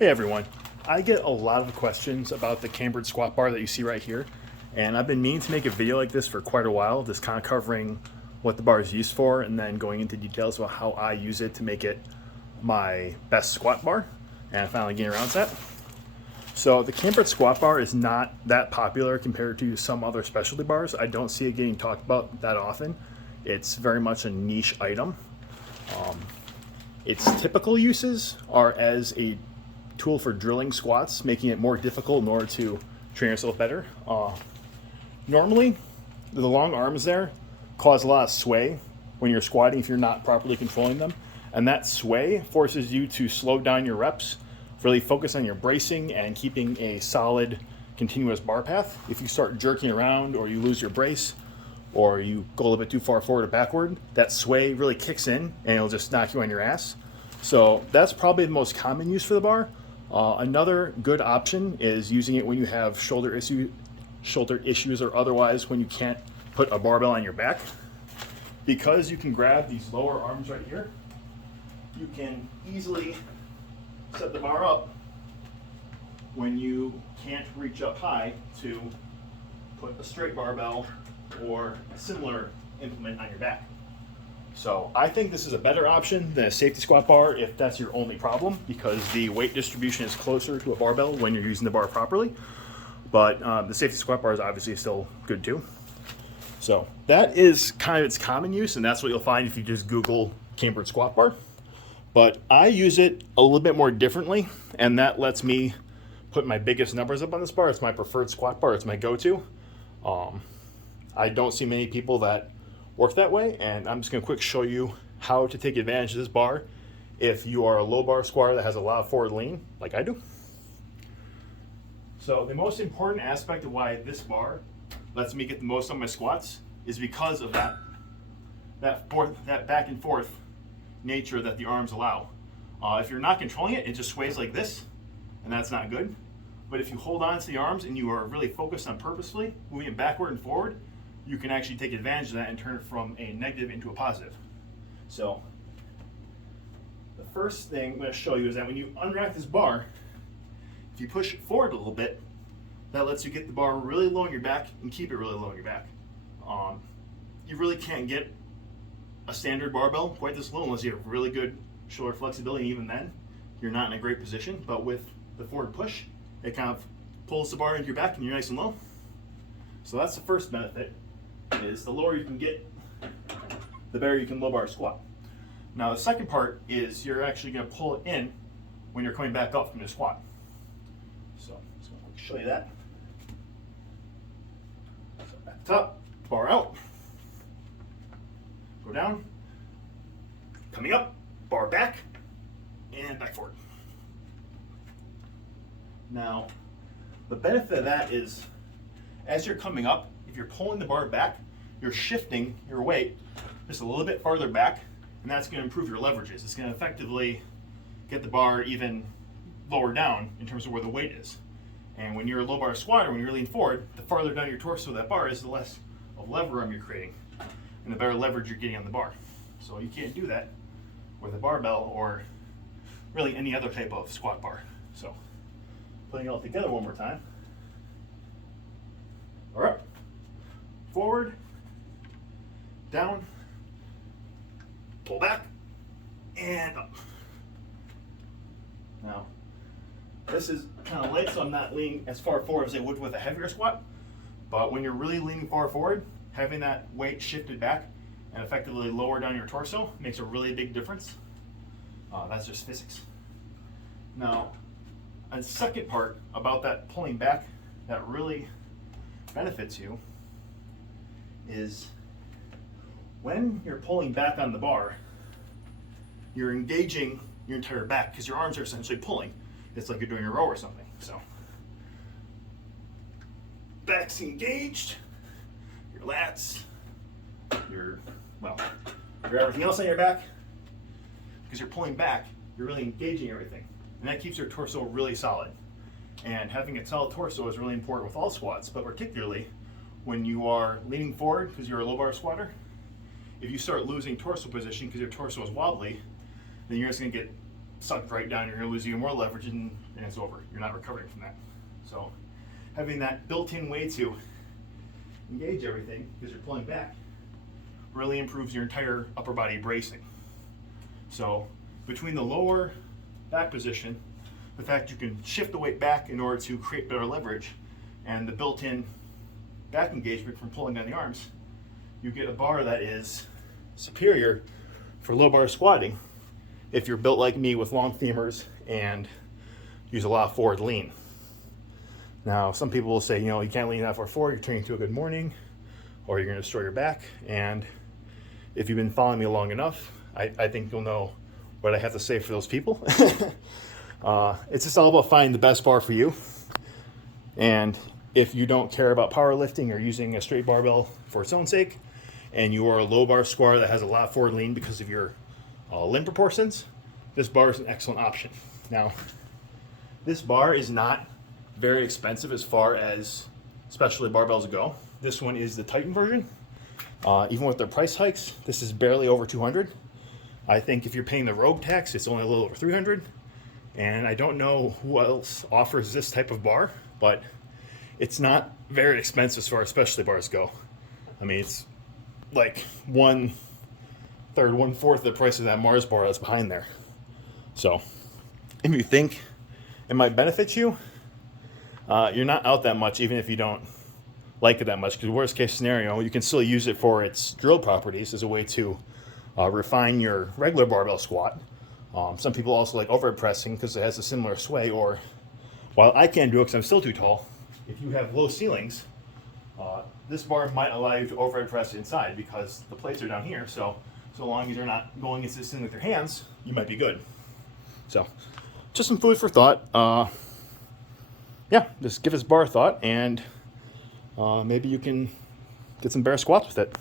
Hey everyone, I get a lot of questions about the cambered squat bar that you see right here, and I've been meaning to make a video like this for quite a while, just kind of covering what the bar is used for and then going into details about how I use it to make it my best squat bar, and I finally getting around to that. So the cambered squat bar is not that popular compared to some other specialty bars. I don't see it getting talked about that often. It's very much a niche item. Its typical uses are as a tool for drilling squats, making it more difficult in order to train yourself better. Normally, the long arms there cause a lot of sway when you're squatting if you're not properly controlling them. And that sway forces you to slow down your reps, really focus on your bracing and keeping a solid, continuous bar path. If you start jerking around or you lose your brace or you go a little bit too far forward or backward, that sway really kicks in and it'll just knock you on your ass. So that's probably the most common use for the bar. Another good option is using it when you have shoulder issues or otherwise when you can't put a barbell on your back. Because you can grab these lower arms right here, you can easily set the bar up when you can't reach up high to put a straight barbell or a similar implement on your back. So I think this is a better option than a safety squat bar if that's your only problem, because the weight distribution is closer to a barbell when you're using the bar properly. But the safety squat bar is obviously still good too. So that is kind of its common use, and that's what you'll find if you just Google cambered squat bar. But I use it a little bit more differently, and that lets me put my biggest numbers up on this bar. It's my preferred squat bar. It's my go-to. I don't see many people that work that way, and I'm just going to quick show you how to take advantage of this bar if you are a low bar squatter that has a lot of forward lean like I do. So the most important aspect of why this bar lets me get the most on my squats is because of that back and forth nature that the arms allow. If you're not controlling it, it just sways like this, and that's not good. But if you hold on to the arms and you are really focused on purposefully moving it backward and forward, you can actually take advantage of that and turn it from a negative into a positive. So the first thing I'm going to show you is that when you unrack this bar, if you push it forward a little bit, that lets you get the bar really low on your back and keep it really low on your back. You really can't get a standard barbell quite this low unless you have really good shoulder flexibility. Even then, you're not in a great position. But with the forward push, it kind of pulls the bar into your back and you're nice and low. So that's the first benefit, is the lower you can get, the better you can low bar squat. Now the second part is you're actually going to pull it in when you're coming back up from your squat. So I'm just going to show you that. So at the top, bar out, go down, coming up, bar back, and back forward. Now the benefit of that is as you're coming up, if you're pulling the bar back, you're shifting your weight just a little bit farther back, and that's going to improve your leverages. It's going to effectively get the bar even lower down in terms of where the weight is. And when you're a low bar squatter, when you're leaning forward, the farther down your torso that bar is, the less of lever arm you're creating, and the better leverage you're getting on the bar. So you can't do that with a barbell or really any other type of squat bar. So putting it all together one more time. All right, forward, down, pull back, and up. Now, this is kind of light, so I'm not leaning as far forward as I would with a heavier squat, but when you're really leaning far forward, having that weight shifted back and effectively lower down your torso makes a really big difference. That's just physics. Now, a second part about that pulling back that really benefits you is when you're pulling back on the bar, you're engaging your entire back because your arms are essentially pulling. It's like you're doing a row or something. So back's engaged, your lats, your everything else on your back. Because you're pulling back, you're really engaging everything, and that keeps your torso really solid. And having a solid torso is really important with all squats, but particularly when you are leaning forward because you're a low bar squatter. If you start losing torso position because your torso is wobbly, then you're just going to get sucked right down. You're going to lose even more leverage, and it's over. You're not recovering from that. So having that built-in way to engage everything because you're pulling back really improves your entire upper body bracing. So between the lower back position, the fact you can shift the weight back in order to create better leverage, and the built-in back engagement from pulling on the arms, you get a bar that is superior for low bar squatting if you're built like me with long femurs and use a lot of forward lean. Now, some people will say, you know, you can't lean that far forward, you're training to a good morning, or you're going to destroy your back. And if you've been following me long enough, I think you'll know what I have to say for those people. It's just all about finding the best bar for you. And if you don't care about powerlifting or using a straight barbell for its own sake, and you are a low bar squatter that has a lot of forward lean because of your limb proportions, this bar is an excellent option. Now, this bar is not very expensive as far as specialty barbells go. This one is the Titan version. Even with their price hikes, this is barely over 200. I think if you're paying the Rogue tax, it's only a little over 300. And I don't know who else offers this type of bar, but it's not very expensive as far as specialty bars go. I mean, it's like 1/3, 1/4 of the price of that Mars bar that's behind there. So if you think it might benefit you, you're not out that much, even if you don't like it that much, because worst case scenario, you can still use it for its drill properties as a way to refine your regular barbell squat. Some people also like overhead pressing because it has a similar sway, or while I can't do it because I'm still too tall, if you have low ceilings, this bar might allow you to overhead press inside because the plates are down here. So long as you're not going into this thing with your hands, you might be good. So just some food for thought. Yeah, just give this bar a thought, and maybe you can get some bear squats with it.